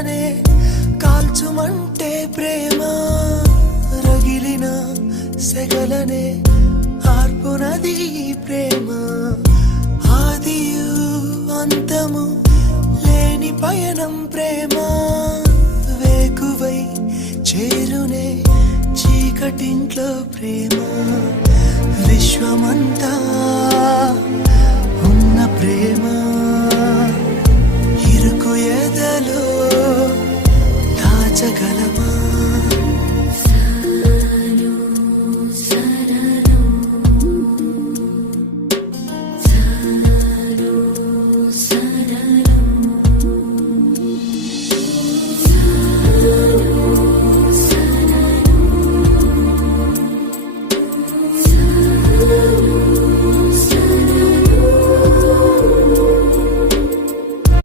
మంటనే కాల్చుమంటే ప్రేమ రగిలిన సెగలనే ఆర్పునది ప్రేమ ఆదియు అంతము లేని పయనం ప్రేమ వేకువై చేరునే చీకటింట్లో ప్రేమ విశ్వమంతా ఉన్న ప్రేమ